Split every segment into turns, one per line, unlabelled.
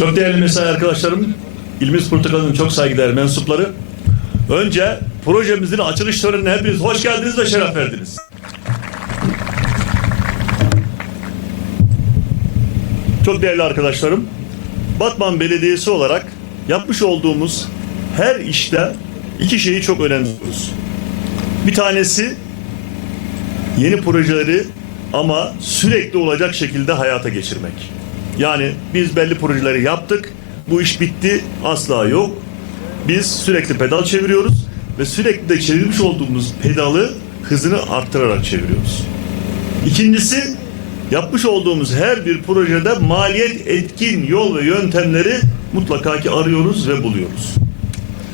Çok değerli mesai arkadaşlarım, İlmiz Portakal'ın çok saygıdeğer mensupları. Önce projemizin açılış törenine hepiniz hoş geldiniz ve şeref verdiniz. Çok değerli arkadaşlarım, Batman Belediyesi olarak yapmış olduğumuz her işte iki şeyi çok önemsiyoruz. Bir tanesi yeni projeleri ama sürekli olacak şekilde hayata geçirmek. Yani biz belli projeleri yaptık, bu iş bitti, asla yok. Biz sürekli pedal çeviriyoruz ve sürekli de çevirmiş olduğumuz pedalı hızını arttırarak çeviriyoruz. İkincisi, yapmış olduğumuz her bir projede maliyet etkin yol ve yöntemleri mutlaka ki arıyoruz ve buluyoruz.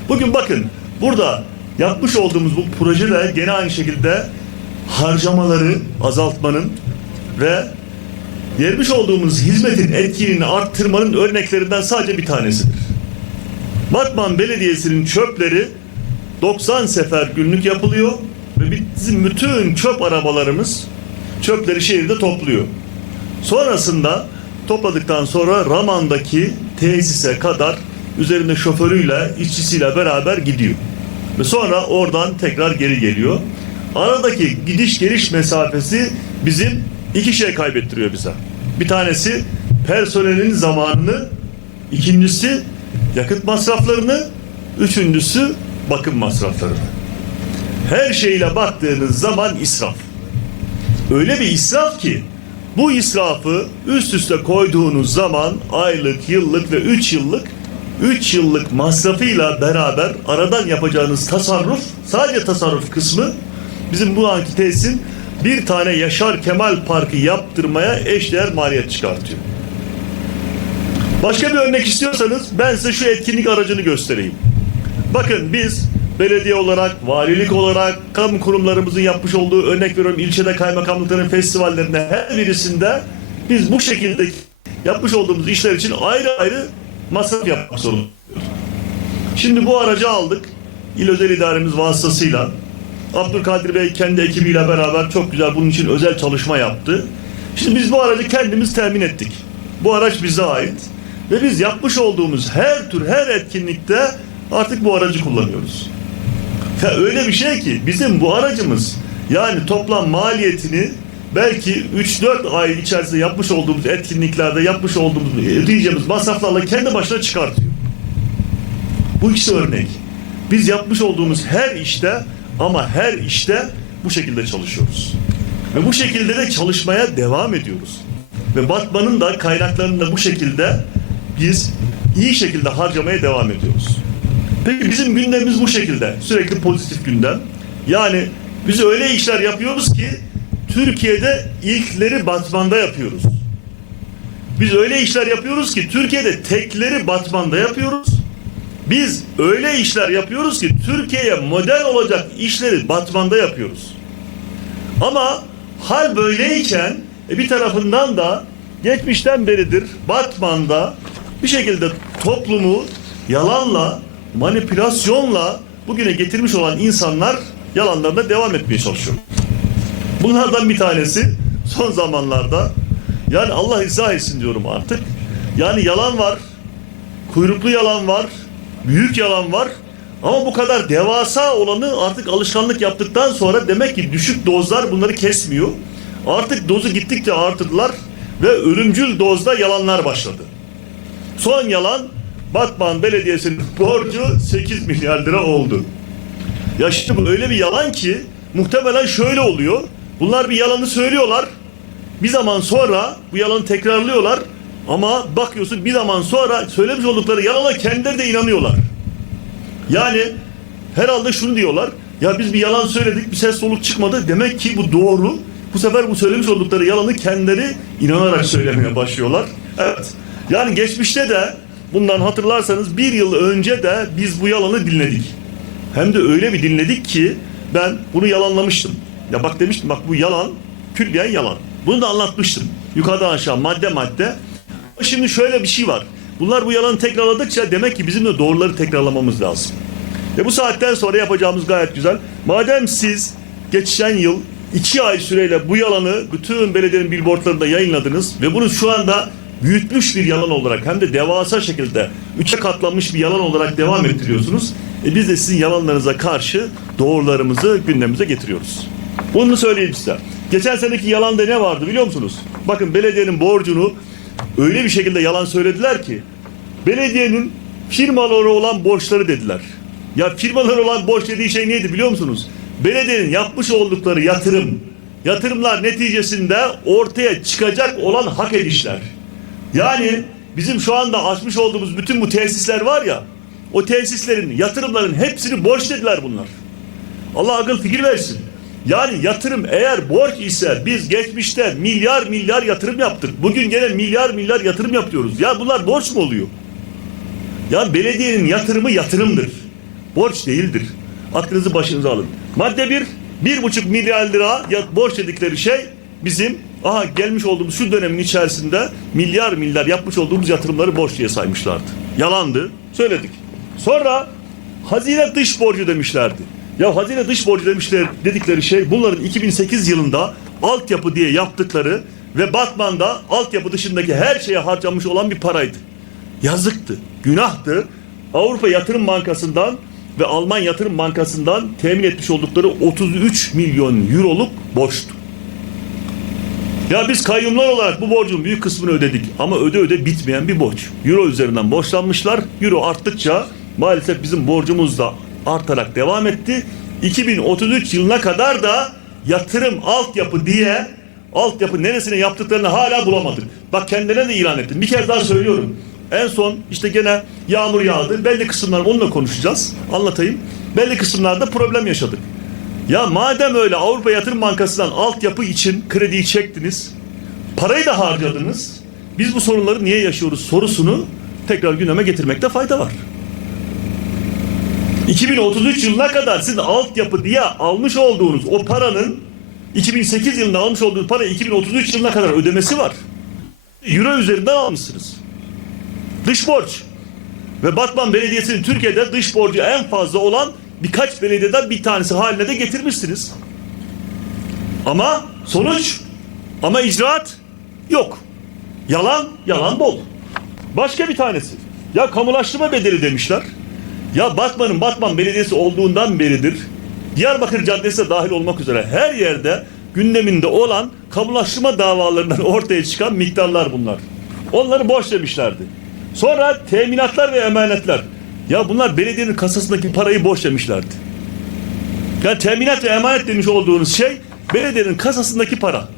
Bugün bakın burada yapmış olduğumuz bu projede gene aynı şekilde harcamaları azaltmanın ve vermiş olduğumuz hizmetin etkinliğini arttırmanın örneklerinden sadece bir tanesidir. Batman Belediyesi'nin çöpleri 90 sefer günlük yapılıyor ve bizim bütün çöp arabalarımız çöpleri şehirde topluyor. Sonrasında topladıktan sonra Raman'daki tesise kadar üzerinde şoförüyle, işçisiyle beraber gidiyor. Ve sonra oradan tekrar geri geliyor. Aradaki gidiş geliş mesafesi bizim iki şey kaybettiriyor bize. Bir tanesi personelin zamanını, ikincisi yakıt masraflarını, üçüncüsü bakım masraflarını. Her şeyle baktığınız zaman israf. Öyle bir israf ki bu israfı üst üste koyduğunuz zaman aylık, yıllık ve üç yıllık 3 yıllık masrafıyla beraber aradan yapacağınız tasarruf, sadece tasarruf kısmı bizim bu anki tesisin bir tane Yaşar Kemal Parkı yaptırmaya eşdeğer maliyet çıkartıyor. Başka bir örnek istiyorsanız ben size şu etkinlik aracını göstereyim. Bakın biz belediye olarak, valilik olarak, kamu kurumlarımızın yapmış olduğu örnek veriyorum ilçede kaymakamlıkların festivallerinde her birisinde biz bu şekilde yapmış olduğumuz işler için ayrı ayrı masraf yapmak zorundayız. Şimdi bu aracı aldık. İl Özel İdaremiz vasıtasıyla. Abdülkadir Bey kendi ekibiyle beraber çok güzel bunun için özel çalışma yaptı. Şimdi biz bu aracı kendimiz temin ettik. Bu araç bize ait. Ve biz yapmış olduğumuz her tür, her etkinlikte artık bu aracı kullanıyoruz. Ya öyle bir şey ki bizim bu aracımız yani toplam maliyetini belki 3-4 ay içerisinde yapmış olduğumuz etkinliklerde yapmış olduğumuz ödeyeceğimiz masraflarla kendi başına çıkartıyor. Bu ikisi örnek. Biz yapmış olduğumuz her işte ama her işte bu şekilde çalışıyoruz. Ve bu şekilde de çalışmaya devam ediyoruz. Ve Batman'ın da kaynaklarını da bu şekilde biz iyi şekilde harcamaya devam ediyoruz. Peki bizim gündemimiz bu şekilde. Sürekli pozitif gündem. Yani biz öyle işler yapıyoruz ki Türkiye'de ilkleri Batman'da yapıyoruz. Biz öyle işler yapıyoruz ki Türkiye'de tekleri Batman'da yapıyoruz. Biz öyle işler yapıyoruz ki Türkiye'ye model olacak işleri Batman'da yapıyoruz. Ama hal böyleyken e, bir tarafından da geçmişten beridir Batman'da bir şekilde toplumu yalanla, manipülasyonla bugüne getirmiş olan insanlar yalanlarına devam etmeye çalışıyor. Bunlardan bir tanesi son zamanlarda yani Allah izah etsin diyorum artık. Yani yalan var, kuyruklu yalan var, büyük yalan var. Ama bu kadar devasa olanı artık alışkanlık yaptıktan sonra demek ki düşük dozlar bunları kesmiyor. Artık dozu gittikçe artırdılar ve ölümcül dozda yalanlar başladı. Son yalan Batman Belediyesi'nin borcu 8 milyar lira oldu. Ya şimdi bu öyle bir yalan ki muhtemelen şöyle oluyor. Bunlar bir yalanı söylüyorlar. Bir zaman sonra bu yalanı tekrarlıyorlar. Ama bakıyorsun bir zaman sonra söylemiş oldukları yalana kendileri de inanıyorlar. Yani herhalde şunu diyorlar. Ya biz bir yalan söyledik bir ses soluk çıkmadı. Demek ki bu doğru. Bu sefer bu söylemiş oldukları yalanı kendileri inanarak söylemeye başlıyorlar. Evet. Yani geçmişte de bundan hatırlarsanız bir yıl önce de biz bu yalanı dinledik. Hem de öyle bir dinledik ki ben bunu yalanlamıştım. Ya bak demiştim bak bu yalan, külliyen yalan. Bunu da anlatmıştım. Yukarıdan aşağı madde madde. Şimdi şöyle bir şey var. Bunlar bu yalanı tekrarladıkça demek ki bizim de doğruları tekrarlamamız lazım. Ve bu saatten sonra yapacağımız gayet güzel. Madem siz geçen yıl iki ay süreyle bu yalanı bütün belediyenin billboardlarında yayınladınız ve bunu şu anda büyütmüş bir yalan olarak hem de devasa şekilde üçe katlanmış bir yalan olarak devam ettiriyorsunuz. E biz de sizin yalanlarınıza karşı doğrularımızı gündemimize getiriyoruz. Bunu söyleyeyim size. Geçen seneki yalanda ne vardı biliyor musunuz? Bakın belediyenin borcunu öyle bir şekilde yalan söylediler ki belediyenin firmalara olan borçları dediler. Ya firmalara olan borç dediği şey neydi biliyor musunuz? Belediyenin yapmış oldukları yatırım, yatırımlar neticesinde ortaya çıkacak olan hak edişler. Yani bizim şu anda açmış olduğumuz bütün bu tesisler var ya, o tesislerin, yatırımların hepsini borç dediler bunlar. Allah akıl fikir versin. Yani yatırım eğer borç ise biz geçmişte milyar milyar yatırım yaptık. Bugün gene milyar milyar yatırım yapıyoruz. Ya bunlar borç mu oluyor? Ya belediyenin yatırımı yatırımdır. Borç değildir. Aklınızı başınıza alın. Madde bir, bir buçuk milyar lira borç dedikleri şey bizim aha gelmiş olduğumuz şu dönemin içerisinde milyar milyar yapmış olduğumuz yatırımları borç diye saymışlardı. Yalandı. Söyledik. Sonra hazine dış borcu demişlerdi. Ya hazine dış borcu demişler dedikleri şey bunların 2008 yılında altyapı diye yaptıkları ve Batman'da altyapı dışındaki her şeye harcamış olan bir paraydı. Yazıktı, günahtı. Avrupa Yatırım Bankası'ndan ve Alman Yatırım Bankası'ndan temin etmiş oldukları 33 milyon euroluk borçtu. Ya biz kayyumlar olarak bu borcun büyük kısmını ödedik ama öde öde bitmeyen bir borç. Euro üzerinden borçlanmışlar. Euro arttıkça maalesef bizim borcumuz da artarak devam etti. 2033 yılına kadar da yatırım altyapı diye altyapı neresine yaptıklarını hala bulamadık. Bak kendilerine de ilan ettim. Bir kere daha söylüyorum. En son işte gene yağmur yağdı. Belli kısımlar onunla konuşacağız. Anlatayım. Belli kısımlarda problem yaşadık. Ya madem öyle Avrupa Yatırım Bankası'ndan altyapı için krediyi çektiniz, parayı da harcadınız. Biz bu sorunları niye yaşıyoruz sorusunu tekrar gündeme getirmekte fayda var. 2033 yılına kadar sizin altyapı diye almış olduğunuz o paranın 2008 yılında almış olduğunuz para 2033 yılına kadar ödemesi var. Euro üzerinden almışsınız. Dış borç. Ve Batman Belediyesi'nin Türkiye'de dış borcu en fazla olan birkaç belediyeden bir tanesi haline de getirmişsiniz. Ama sonuç, ama icraat yok. Yalan, yalan bol. Başka bir tanesi. Ya kamulaştırma bedeli demişler. Ya Batman'ın Batman Belediyesi olduğundan beridir Diyarbakır Caddesi de dahil olmak üzere her yerde gündeminde olan kamulaştırma davalarından ortaya çıkan miktarlar bunlar. Onları boş demişlerdi. Sonra teminatlar ve emanetler. Ya bunlar belediyenin kasasındaki parayı boş demişlerdi. Yani teminat ve emanet demiş olduğunuz şey belediyenin kasasındaki para.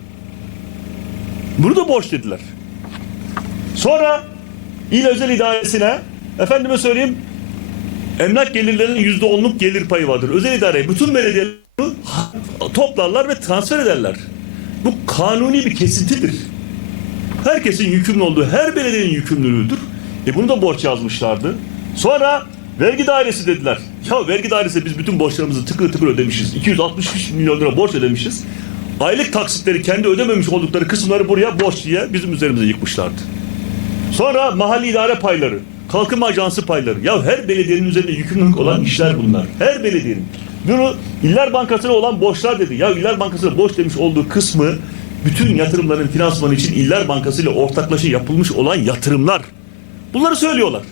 Bunu da borç dediler. Sonra il özel idaresine efendime söyleyeyim emlak gelirlerinin yüzde onluk gelir payı vardır. Özel idare bütün belediyeler toplarlar ve transfer ederler. Bu kanuni bir kesintidir. Herkesin yükümlü olduğu, her belediyenin yükümlülüğüdür. E bunu da borç yazmışlardı. Sonra vergi dairesi dediler. Ya vergi dairesi biz bütün borçlarımızı tıkır tıkır ödemişiz. 263 milyon lira borç ödemişiz. Aylık taksitleri kendi ödememiş oldukları kısımları buraya borç diye bizim üzerimize yıkmışlardı. Sonra mahalli idare payları, kalkınma ajansı payları. Ya her belediyenin üzerinde yükümlülük olan işler bunlar. Her belediyenin. Bunu İller Bankası'na olan borçlar dedi. Ya İller Bankası'na borç demiş olduğu kısmı bütün yatırımların finansmanı için İller Bankası ile ortaklaşa yapılmış olan yatırımlar. Bunları söylüyorlar.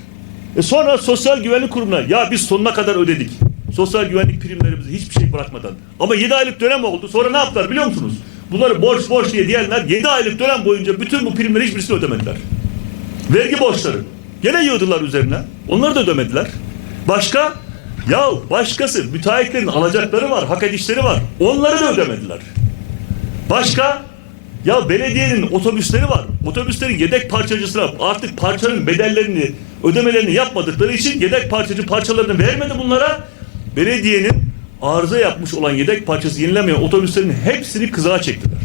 E sonra Sosyal Güvenlik Kurumu'na ya biz sonuna kadar ödedik. Sosyal güvenlik primlerimizi hiçbir şey bırakmadan. Ama 7 aylık dönem oldu. Sonra ne yaptılar biliyor musunuz? Bunları borç borç diye diyenler 7 aylık dönem boyunca bütün bu primleri hiçbirisini ödemediler. Vergi borçları. Gene yığdılar üzerine. Onları da ödemediler. Başka? Ya başkası müteahhitlerin alacakları var, hak edişleri var. Onları da ödemediler. Başka? Ya belediyenin otobüsleri var. Otobüslerin yedek parçacısına artık parçanın bedellerini, ödemelerini yapmadıkları için yedek parçacı parçalarını vermedi bunlara. Belediyenin arıza yapmış olan yedek parçası yenilemeyen otobüslerin hepsini kızağa çektiler.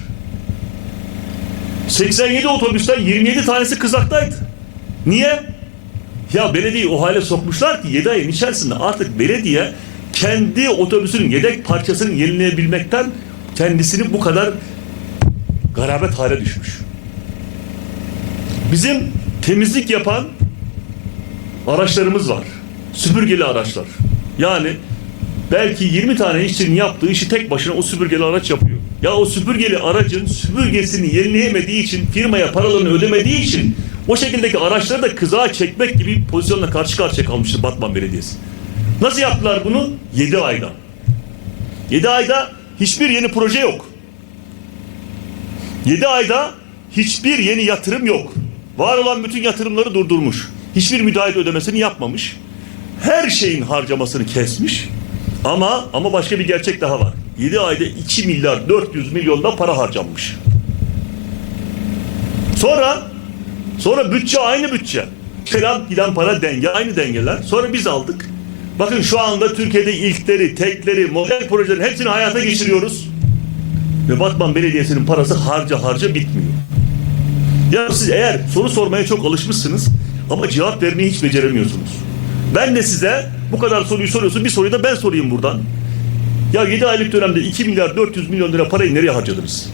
87 otobüsten 27 tanesi kızaktaydı. Niye? Ya belediyeyi o hale sokmuşlar ki 7 ayın içerisinde artık belediye kendi otobüsünün yedek parçasını yenileyebilmekten kendisini bu kadar garabet hale düşmüş. Bizim temizlik yapan araçlarımız var. Süpürgeli araçlar. Yani belki 20 tane işçinin yaptığı işi tek başına o süpürgeli araç yapıyor. Ya o süpürgeli aracın süpürgesini yenileyemediği için firmaya paralarını ödemediği için O şekildeki araçları da kızağa çekmek gibi bir pozisyonla karşı karşıya kalmıştı Batman Belediyesi. Nasıl yaptılar bunu? 7 ayda. 7 ayda hiçbir yeni proje yok. 7 ayda hiçbir yeni yatırım yok. Var olan bütün yatırımları durdurmuş. Hiçbir müteahhit ödemesini yapmamış. Her şeyin harcamasını kesmiş. Ama ama başka bir gerçek daha var. 7 ayda 2 milyar 400 milyon da para harcanmış. Sonra sonra bütçe aynı bütçe. Gelen giden para denge aynı dengeler. Sonra biz aldık. Bakın şu anda Türkiye'de ilkleri, tekleri, model projelerin hepsini hayata geçiriyoruz. Ve Batman Belediyesi'nin parası harca harca bitmiyor. Ya siz eğer soru sormaya çok alışmışsınız ama cevap vermeyi hiç beceremiyorsunuz. Ben de size bu kadar soruyu soruyorsun bir soruyu da ben sorayım buradan. Ya 7 aylık dönemde 2 milyar 400 milyon lira parayı nereye harcadınız?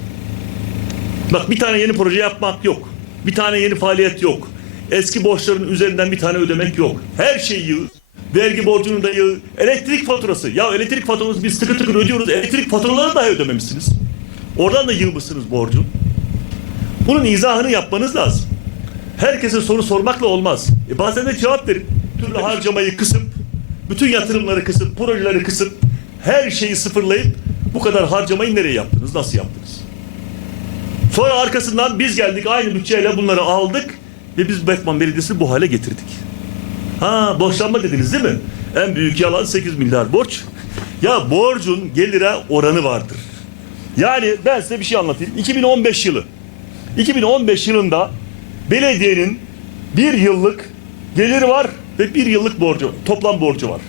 Bak bir tane yeni proje yapmak yok. Bir tane yeni faaliyet yok. Eski borçların üzerinden bir tane ödemek yok. Her şey yığ. Vergi borcunun da yığ. Elektrik faturası. Ya elektrik faturanızı biz tıkır tıkır ödüyoruz. Elektrik faturalarını dahi ödememişsiniz. Oradan da yığmışsınız borcu. Bunun izahını yapmanız lazım. Herkese soru sormakla olmaz. E bazen de cevap verin. Türlü harcamayı kısıp, bütün yatırımları kısıp, projeleri kısıp, her şeyi sıfırlayıp bu kadar harcamayı nereye yaptınız, nasıl yaptınız? Sonra arkasından biz geldik aynı bütçeyle bunları aldık ve biz Batman Belediyesi'ni bu hale getirdik. Ha borçlanma dediniz değil mi? En büyük yalan 8 milyar borç. Ya borcun gelire oranı vardır. Yani ben size bir şey anlatayım. 2015 yılı. 2015 yılında belediyenin bir yıllık geliri var ve bir yıllık borcu, toplam borcu var.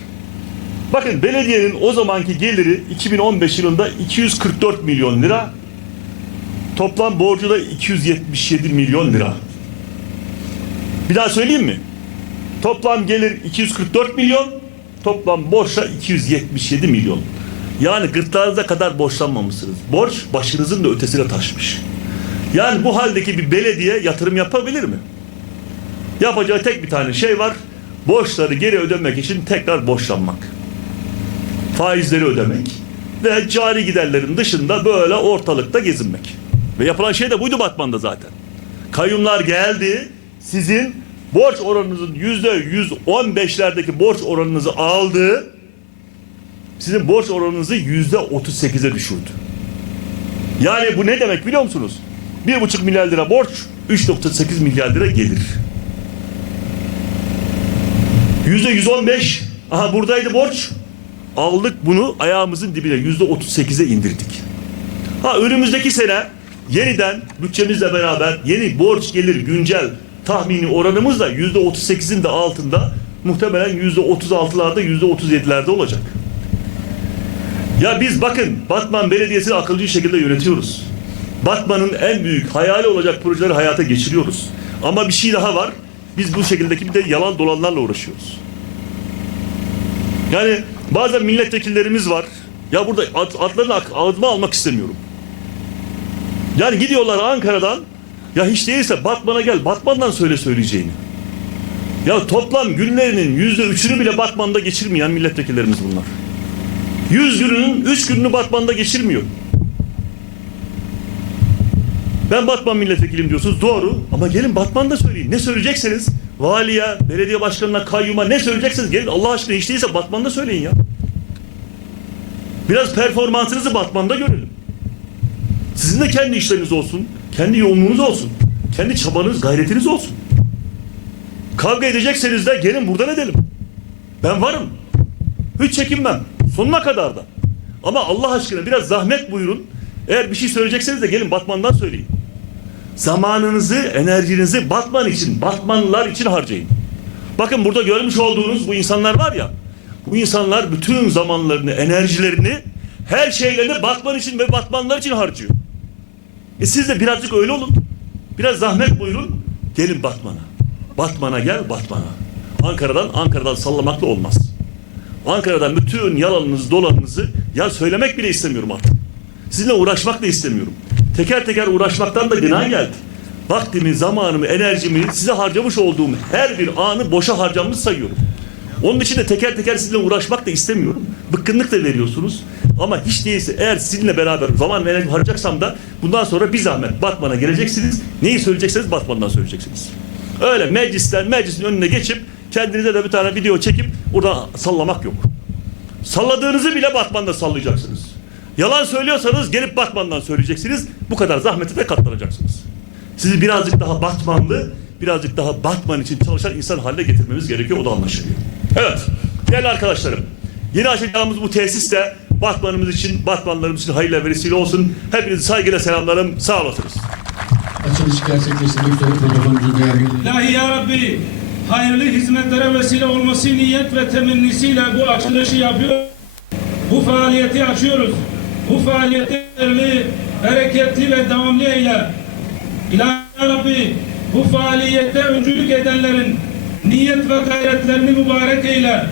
Bakın belediyenin o zamanki geliri 2015 yılında 244 milyon lira. Toplam borcu da 277 milyon lira. Bir daha söyleyeyim mi? Toplam gelir 244 milyon, toplam borçla 277 milyon. Yani gırtlağınıza kadar borçlanmamışsınız. Borç başınızın da ötesine taşmış. Yani bu haldeki bir belediye yatırım yapabilir mi? Yapacağı tek bir tane şey var. Borçları geri ödemek için tekrar borçlanmak. Faizleri ödemek ve cari giderlerin dışında böyle ortalıkta gezinmek. Ve yapılan şey de buydu Batman'da zaten. Kayyumlar geldi, sizin borç oranınızın yüzde yüz on beşlerdeki borç oranınızı aldı, sizin borç oranınızı yüzde otuz sekize düşürdü. Yani bu ne demek biliyor musunuz? Bir buçuk milyar lira borç, 3.8 milyar lira gelir. Yüzde 115, aha buradaydı borç. Aldık bunu ayağımızın dibine yüzde 38'e indirdik. Ha önümüzdeki sene yeniden bütçemizle beraber yeni borç gelir güncel tahmini oranımız da yüzde 38'in de altında muhtemelen yüzde 36'larda yüzde 37'lerde olacak. Ya biz bakın Batman Belediyesi'ni akılcı şekilde yönetiyoruz. Batman'ın en büyük hayali olacak projeleri hayata geçiriyoruz. Ama bir şey daha var. Biz bu şekildeki bir de yalan dolanlarla uğraşıyoruz. Yani bazen milletvekillerimiz var. Ya burada ad, adlarını ağzıma almak istemiyorum. Yani gidiyorlar Ankara'dan ya hiç değilse Batman'a gel Batman'dan söyle söyleyeceğini. Ya toplam günlerinin yüzde üçünü bile Batman'da geçirmeyen milletvekillerimiz bunlar. Yüz gününün üç gününü Batman'da geçirmiyor. Ben Batman milletvekilim diyorsunuz doğru ama gelin Batman'da söyleyin. Ne söyleyecekseniz valiye, belediye başkanına, kayyuma ne söyleyecekseniz gelin Allah aşkına hiç değilse Batman'da söyleyin ya. Biraz performansınızı Batman'da görelim. Sizin de kendi işleriniz olsun, kendi yoğunluğunuz olsun, kendi çabanız, gayretiniz olsun. Kavga edecekseniz de gelin buradan edelim. Ben varım. Hiç çekinmem. Sonuna kadar da. Ama Allah aşkına biraz zahmet buyurun. Eğer bir şey söyleyecekseniz de gelin Batman'dan söyleyin. Zamanınızı, enerjinizi Batman için, Batmanlılar için harcayın. Bakın burada görmüş olduğunuz bu insanlar var ya, bu insanlar bütün zamanlarını, enerjilerini, her şeylerini Batman için ve Batmanlılar için harcıyor. E siz de birazcık öyle olun. Biraz zahmet buyurun, gelin Batman'a. Batman'a gel, Batman'a. Ankara'dan, Ankara'dan sallamakla olmaz. Ankara'dan bütün yalanınızı, dolanınızı ya söylemek bile istemiyorum artık. Sizinle uğraşmak da istemiyorum. Teker teker uğraşmaktan da gına geldi. Vaktimi, zamanımı, enerjimi size harcamış olduğum her bir anı boşa harcamış sayıyorum. Onun için de teker teker sizinle uğraşmak da istemiyorum. Bıkkınlık da veriyorsunuz. Ama hiç değilse eğer sizinle beraber zaman ve enerji harcayacaksam da bundan sonra bir zahmet Batman'a geleceksiniz. Neyi söyleyecekseniz Batman'dan söyleyeceksiniz. Öyle meclisten meclisin önüne geçip kendinize de bir tane video çekip burada sallamak yok. Salladığınızı bile Batman'da sallayacaksınız. Yalan söylüyorsanız gelip Batman'dan söyleyeceksiniz. Bu kadar zahmete de katlanacaksınız. Sizi birazcık daha Batmanlı, birazcık daha Batman için çalışan insan haline getirmemiz gerekiyor. O da anlaşılıyor. Evet, değerli arkadaşlarım. Yeni açacağımız bu tesis de Batman'ımız için, Batmanlarımız için hayırlı ve vesile olsun. Hepinizi saygıyla selamlarım. Sağ olasınız.
Açılış gerçekleştirmek üzere
İlahi ya Rabbi hayırlı hizmetlere vesile olması niyet ve temennisiyle bu açılışı yapıyor. Bu faaliyeti açıyoruz. Bu faaliyeti hayırlı, bereketli ve devamlı eyle. İlahi ya Rabbi bu faaliyette öncülük edenlerin niyet ve gayretlerini mübarek eyle.